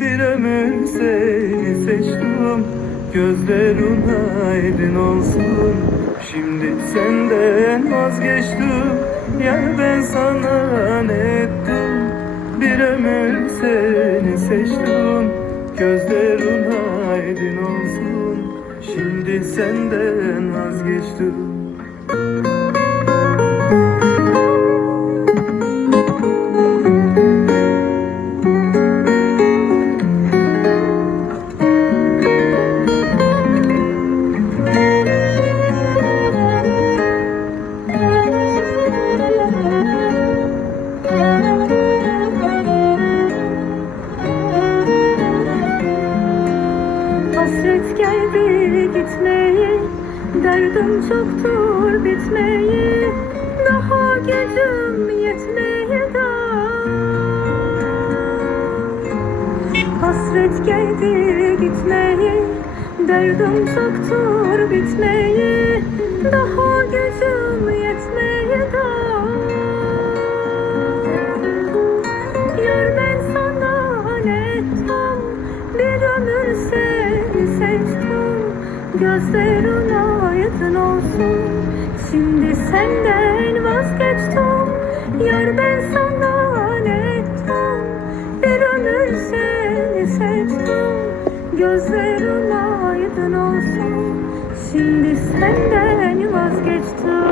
Bir ömür seni seçtim. Gözlerin aydın olsun. Şimdi senden vazgeçtim. Ya ben sana ne ettim? Bir ömür seni seçtim. Gözlerin aydın olsun. Şimdi senden vazgeçtim Geldi gitmeyi Derdim çoktur bitmeyi Daha gücüm yetmeye daha Yar ben sana ne ettim Bir ömür seni seçtim Gözlerin aydın olsun. Şimdi senden vazgeçtim Yar ben sana seçtim Gözlerin aydın olsun. Şimdi senden vazgeçtim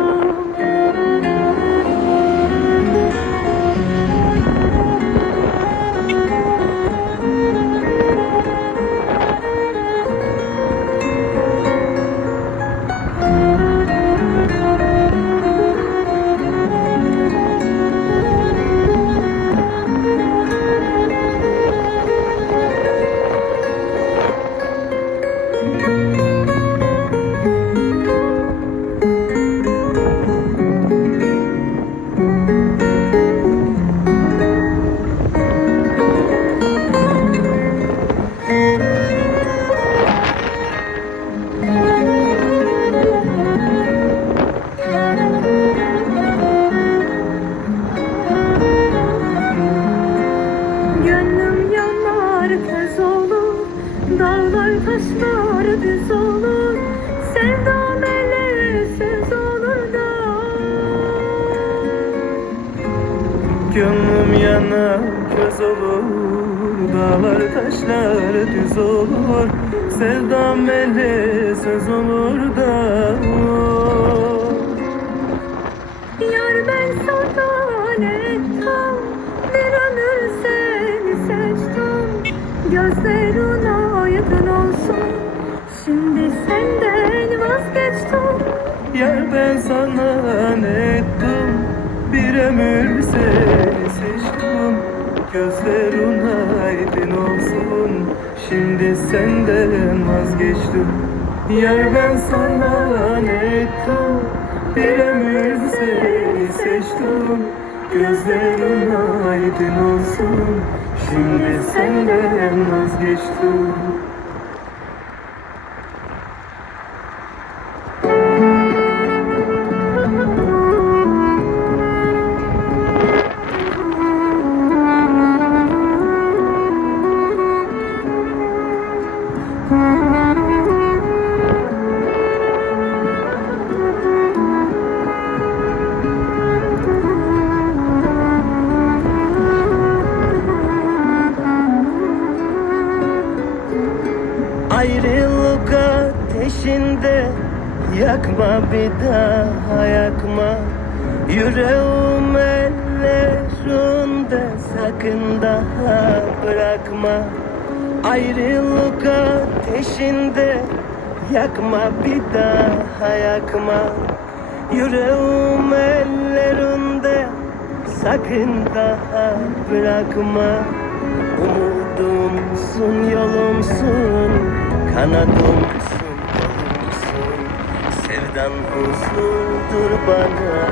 Yanar köz olur Dağlar taşlar düz olur. Sevdam ele söz olur da Yar ben sana ne ettim Bir ömür seni seçtim Gözlerin aydın olsun Şimdi senden vazgeçtim. Yar ben sana ettim Bir ömür seni Gözlerin aydın olsun. Şimdi senden vazgeçtim. Yar ben sana ne ettim? Bir ömür seni seçtim. Gözlerin aydın olsun. Şimdi senden vazgeçtim Yakma bir daha yakma. Yüreğim ellerinde Sakın daha bırakma. Ayrılık ateşinde Yakma bir daha yakma. Yüreğim ellerinde Sakın daha bırakma. Umudumsun, yolumsun Kanadımsın, Sevdan huzurdur bana.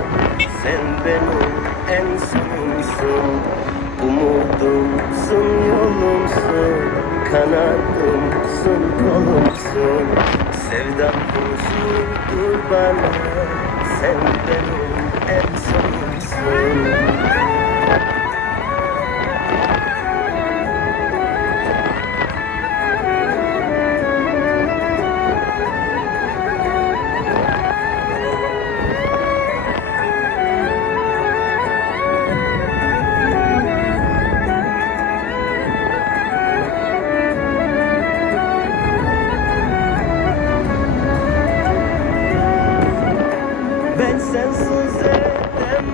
Sen benim en sonumsun. Umudumsun, yolumsun Kanadımsın, kolumsun. Sevdan huzurdur bana. Sen benim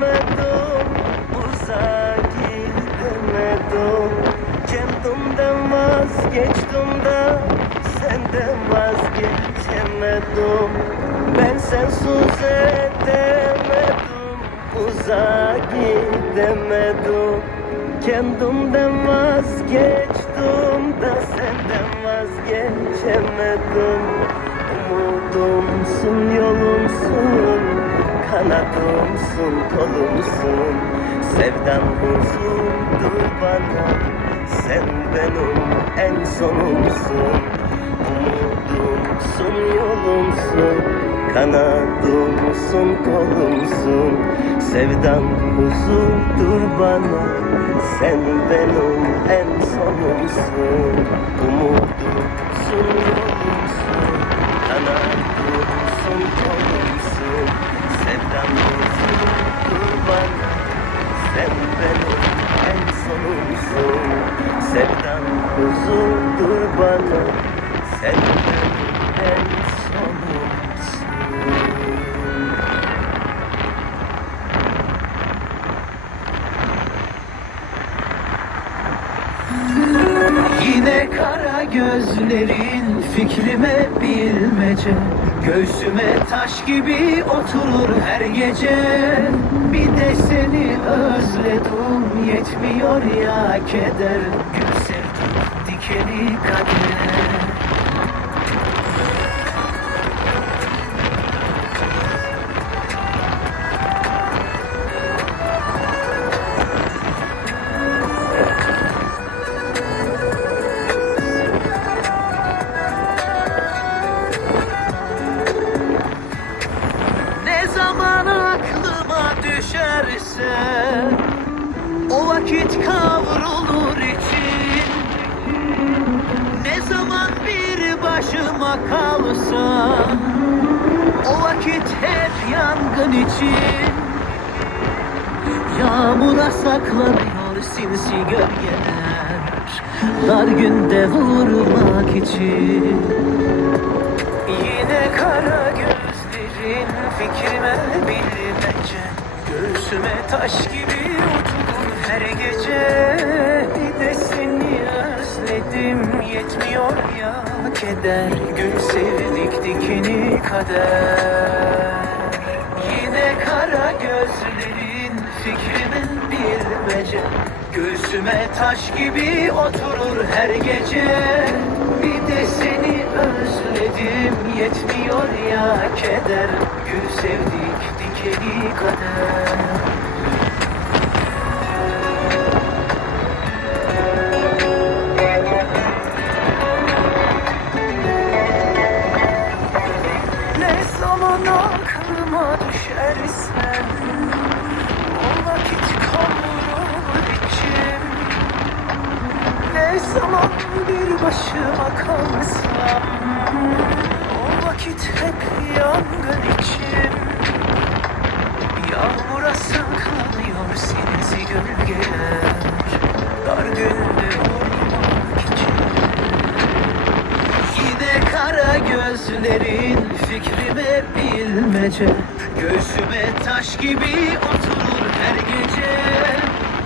gidemedim Uzağa gidemedim Kendimden vazgeçtim de Senden vazgeçemedim Ben sensiz edemedim Uzağa gidemedim Kendimden vazgeçtim de Senden vazgeçemedim Umudumsun yolumsun. Kanadımsın, kolumsun. Sevdan huzurdur bana. Sen benim en sonumsun. Umudumsun, yolumsun. Kanadımsın, kolumsun. Sevdan huzurdur bana. Sen benim en sonumsun. Umudumsun, yolumsun gözlerin fikrime bilmece Göğsüme taş gibi oturur her gece. Bir de seni özledim yetmiyor ya keder. Gül sevdim dikeni kader başıma kalsa O vakit hep yangın için. Yağmura saklanıyor sinsi gölgeler Dar günde vurmak için. Yine kara gözlerin fikrime bilmece Göğsüme taş gibi oturur her gece. Bir de seni özledim yetmiyor ya keder Gül sevdik dikeni kader. Yine kara gözlerin fikrime bilmece Göğsüme taş gibi oturur her gece. Bir de seni özledim yetmiyor ya keder. Gül sevdik dikeni kader Ne zaman bir başıma kalsam O vakit hep yangın içim. Yağmura saklanıyor sinsi gölgeler Dar günde vurmak için. Yine kara gözlerin fikrime bilmece Göğsüme taş gibi oturur her gece.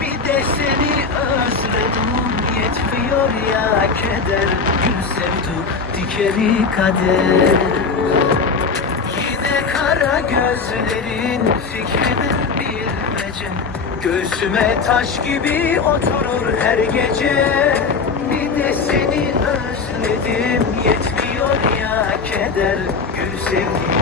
Bir de seni özledim yetmiyor ya keder. Gül sevduk dikeni kader. Yine kara gözlerin fikrime bilmece. Göğsüme taş gibi oturur her gece. Bir de seni özledim. Yetmiyor ya keder. Gül sevdik